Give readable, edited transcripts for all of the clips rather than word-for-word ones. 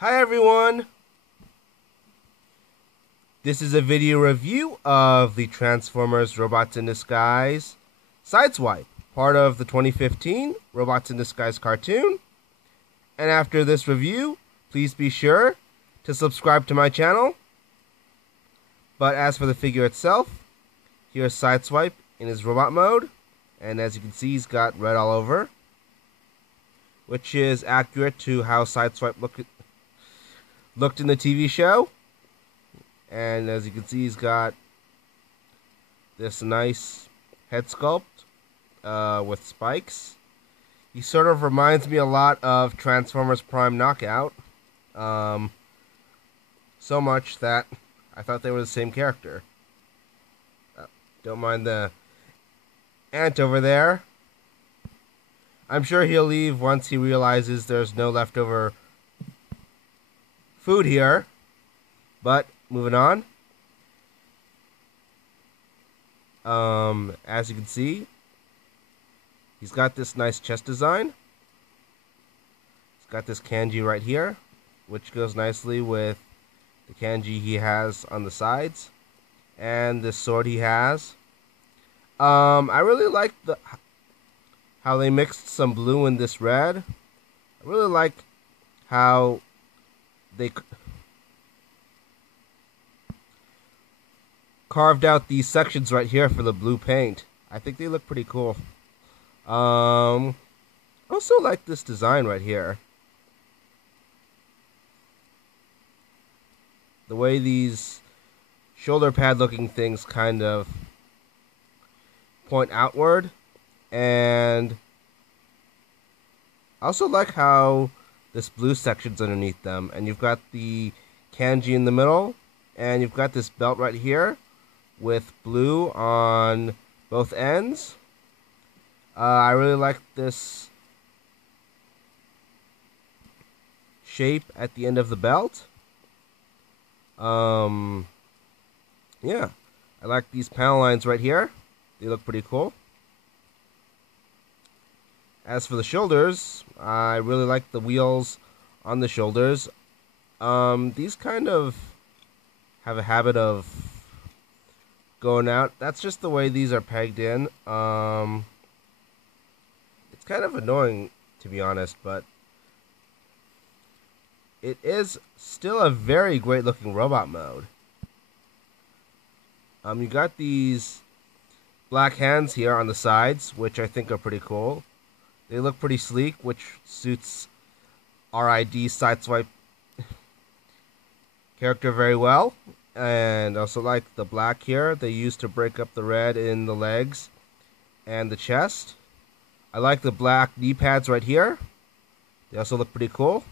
Hi everyone! This is a video review of the Transformers Robots in Disguise Sideswipe, part of the 2015 Robots in Disguise cartoon. And after this review, please be sure to subscribe to my channel. But as for the figure itself, here's Sideswipe in his robot mode. And as you can see, he's got red all over, which is accurate to how Sideswipe looked in the TV show. And as you can see, he's got this nice head sculpt with spikes. He sort of reminds me a lot of Transformers Prime Knockout. So much that I thought they were the same character. Don't mind the ant over there. I'm sure he'll leave once he realizes there's no leftover food here. But moving on. As you can see, he's got this nice chest design. He's got this kanji right here, which goes nicely with the kanji he has on the sides, and this sword he has. I really like how they mixed some blue in this red. I really like how they carved out these sections right here for the blue paint. I think they look pretty cool. I also like this design right here. The way these shoulder pad looking things kind of point outward. And I also like how this blue section's underneath them. And you've got the kanji in the middle. And you've got this belt right here with blue on both ends. I really like this shape at the end of the belt. Yeah, I like these panel lines right here. They look pretty cool. As for the shoulders, I really like the wheels on the shoulders. These kind of have a habit of going out. That's just the way these are pegged in. It's kind of annoying, to be honest, but it is still a very great looking robot mode. You got these black hands here on the sides, which I think are pretty cool. They look pretty sleek, which suits RiD Sideswipe character very well. And also like the black here they used to break up the red in the legs and the chest. I like the black knee pads right here. They also look pretty cool.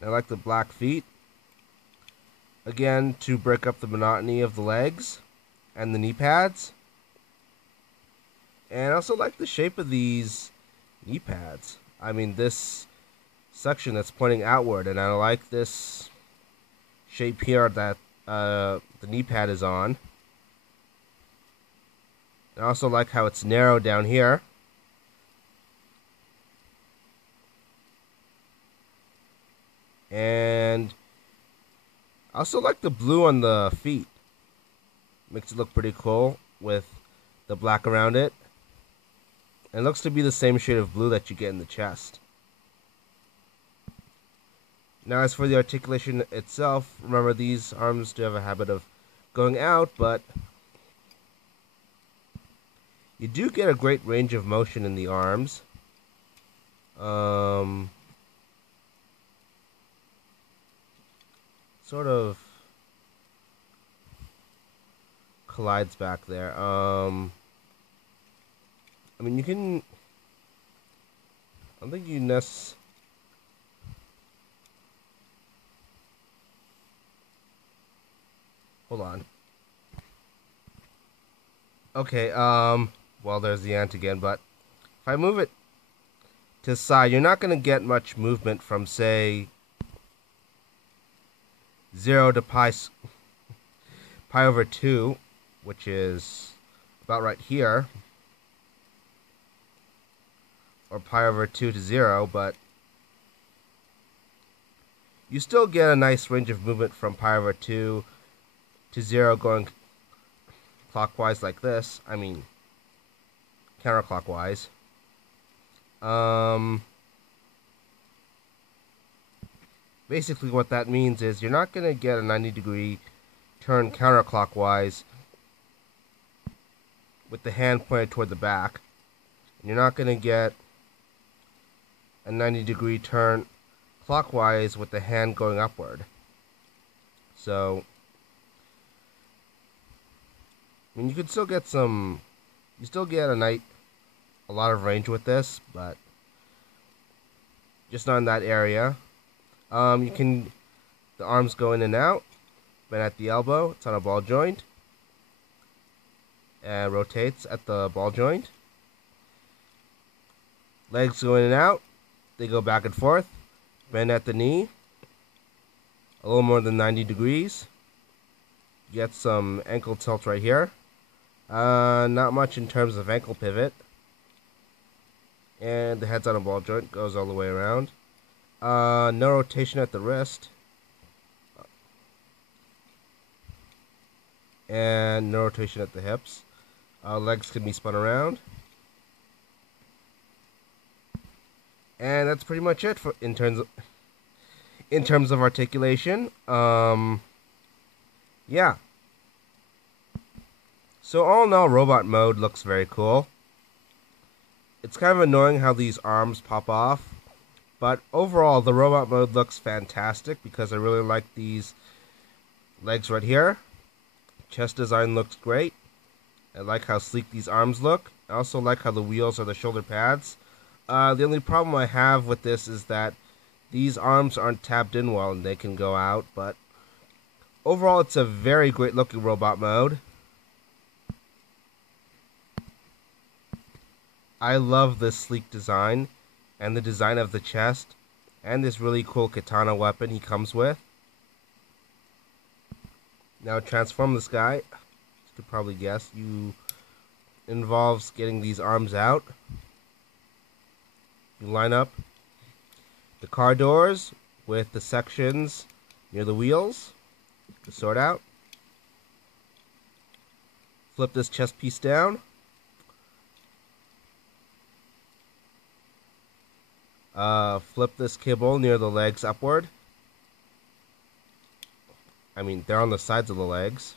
I like the black feet. Again, to break up the monotony of the legs and the knee pads. And I also like the shape of these knee pads. I mean, this section that's pointing outward, and I like this shape here that the knee pad is on. I also like how it's narrow down here. And I also like the blue on the feet. Makes it look pretty cool with the black around it. And it looks to be the same shade of blue that you get in the chest. Now, as for the articulation itself, remember these arms do have a habit of going out, but you do get a great range of motion in the arms. Sort of collides back there. I mean, you can. I don't think you necessarily. Hold on. Okay, well, there's the ant again, but if I move it to the side, you're not going to get much movement from, say, 0 to pi over 2, which is about right here, or pi over 2 to 0, but you still get a nice range of movement from pi over 2 to 0 going clockwise like this. I mean, counterclockwise. Basically what that means is you're not going to get a 90-degree turn counterclockwise with the hand pointed toward the back. And you're not going to get a 90-degree turn clockwise with the hand going upward. So, I mean, you could still get some, you still get a lot of range with this, but just not in that area. You can, the arms go in and out, but at the elbow, it's on a ball joint, and rotates at the ball joint. Legs go in and out, they go back and forth, bend at the knee, a little more than 90 degrees. Get some ankle tilt right here. Not much in terms of ankle pivot. And the head's on a ball joint, goes all the way around. No rotation at the wrist. And no rotation at the hips. Legs can be spun around. And that's pretty much it for in terms of articulation. Yeah. So all in all, robot mode looks very cool. It's kind of annoying how these arms pop off, but overall the robot mode looks fantastic because I really like these legs right here. Chest design looks great. I like how sleek these arms look. I also like how the wheels are the shoulder pads. The only problem I have with this is that these arms aren't tabbed in well and they can go out, but overall it's a very great looking robot mode. I love this sleek design and the design of the chest and this really cool katana weapon he comes with. Now transform this guy, you could probably guess, involves getting these arms out. You line up the car doors with the sections near the wheels to sort out. Flip this chest piece down. Flip this kibble near the legs upward. I mean, they're on the sides of the legs.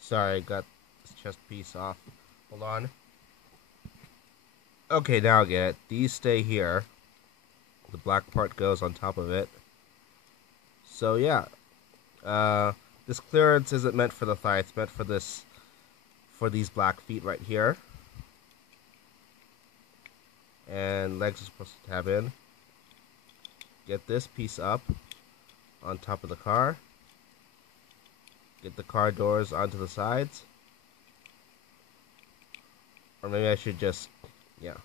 Sorry, I got this chest piece off. Hold on. Okay, now I get it. These stay here. The black part goes on top of it. So yeah. This clearance isn't meant for the thigh, it's meant for these black feet right here. And legs are supposed to tab in. Get this piece up on top of the car. Get the car doors onto the sides. Or maybe I should just, yeah.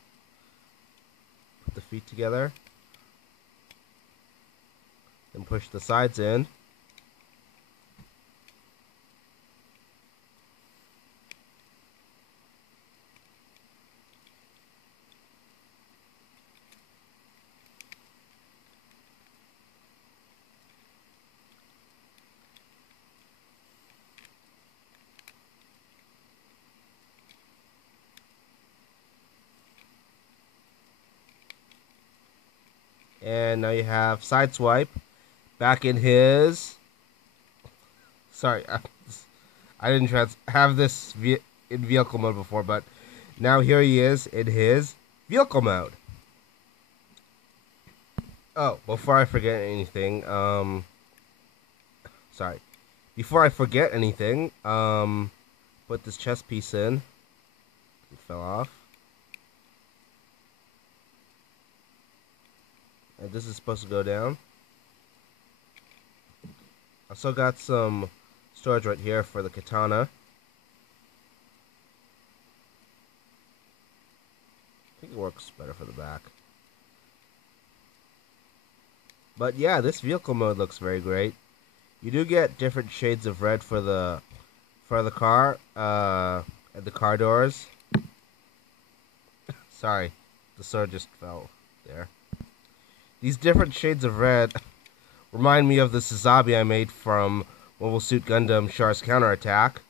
Put the feet together. Then push the sides in. And now you have Sideswipe back in his. Sorry, I didn't have this in vehicle mode before, but now here he is in his vehicle mode. Oh, before I forget anything, sorry. Before I forget anything, put this chest piece in. It fell off. And this is supposed to go down. Also got some storage right here for the katana. I think it works better for the back. But yeah, this vehicle mode looks very great. You do get different shades of red for the car, and the car doors. Sorry, the sword just fell there. These different shades of red remind me of the Sazabi I made from Mobile Suit Gundam Char's Counterattack.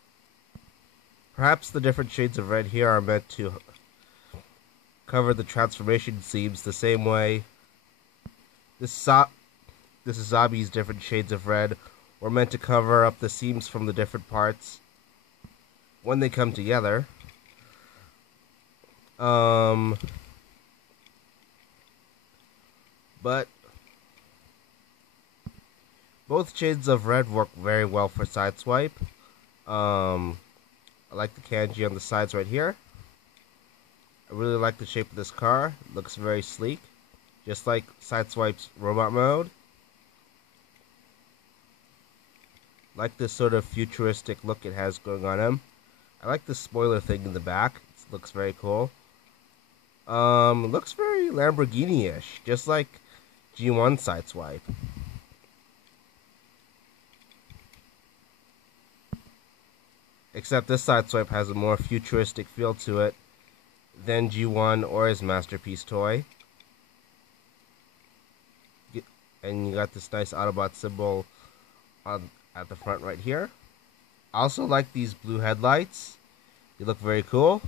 Perhaps the different shades of red here are meant to cover the transformation seams the same way this Sazabi's different shades of red were meant to cover up the seams from the different parts when they come together. But both shades of red work very well for Sideswipe. I like the kanji on the sides right here. I really like the shape of this car. It looks very sleek, just like Sideswipe's robot mode. Like this sort of futuristic look it has going on him. I like the spoiler thing in the back. It looks very cool. It looks very Lamborghini-ish, just like G1 Sideswipe. Except this Sideswipe has a more futuristic feel to it than G1 or his Masterpiece toy. And you got this nice Autobot symbol at the front right here. I also like these blue headlights. They look very cool.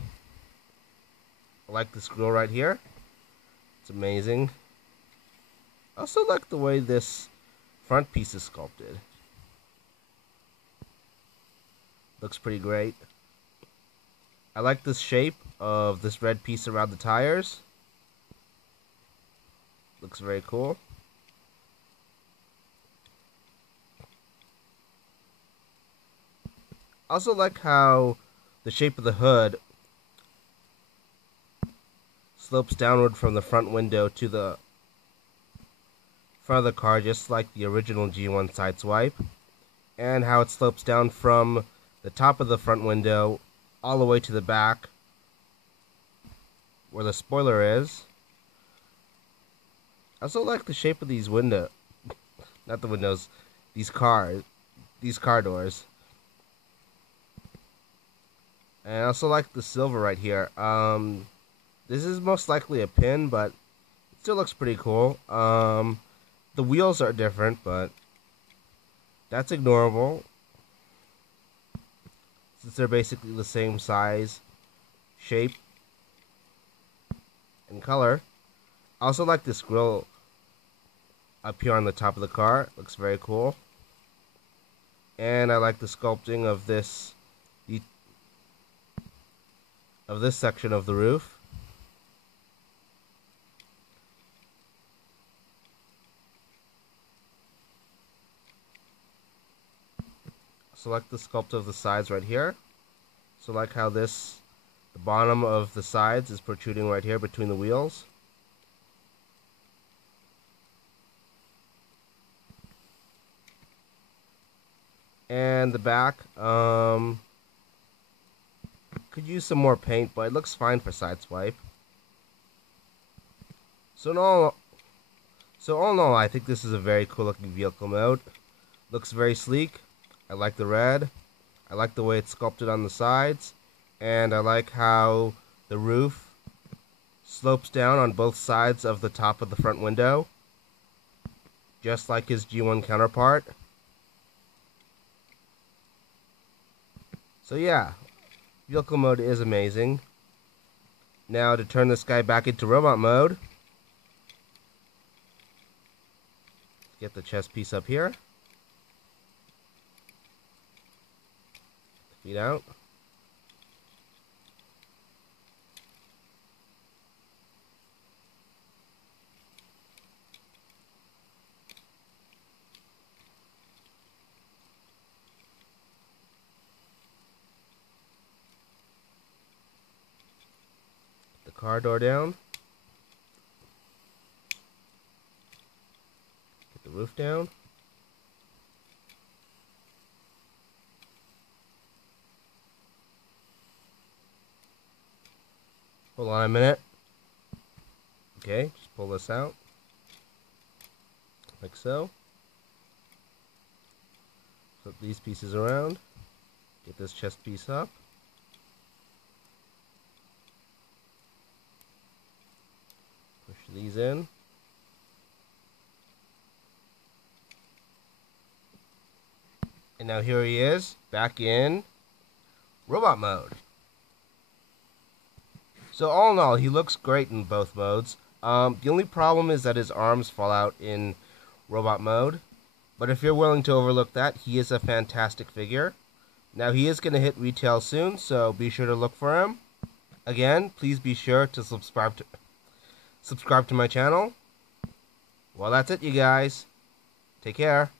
I like this grill right here. It's amazing. I also like the way this front piece is sculpted. Looks pretty great. I like this shape of this red piece around the tires. Looks very cool. I also like how the shape of the hood slopes downward from the front window to the front of the car, just like the original G1 Sideswipe, and how it slopes down from the top of the front window all the way to the back where the spoiler is. I also like the shape of these not the windows, these car doors. And I also like the silver right here. This is most likely a pin, but it still looks pretty cool. The wheels are different, but that's ignorable, since they're basically the same size, shape, and color. I also like this grille up here on the top of the car. It looks very cool. And I like the sculpting of this section of the roof. Select the sculpt of the sides right here. So like how the bottom of the sides is protruding right here between the wheels. And the back, could use some more paint, but it looks fine for Sideswipe. So all in all, I think this is a very cool looking vehicle mode. Looks very sleek. I like the red. I like the way it's sculpted on the sides. And I like how the roof slopes down on both sides of the top of the front window, just like his G1 counterpart. So yeah, vehicle mode is amazing. Now to turn this guy back into robot mode, get the chest piece up here. Feet out. The car door down. Get the roof down. Hold on a minute. Okay, just pull this out. Like so. Flip these pieces around. Get this chest piece up. Push these in. And now here he is, back in robot mode. So all in all, he looks great in both modes. The only problem is that his arms fall out in robot mode. But if you're willing to overlook that, he is a fantastic figure. Now he is going to hit retail soon, so be sure to look for him. Again, please be sure to subscribe to my channel. Well, that's it, you guys. Take care.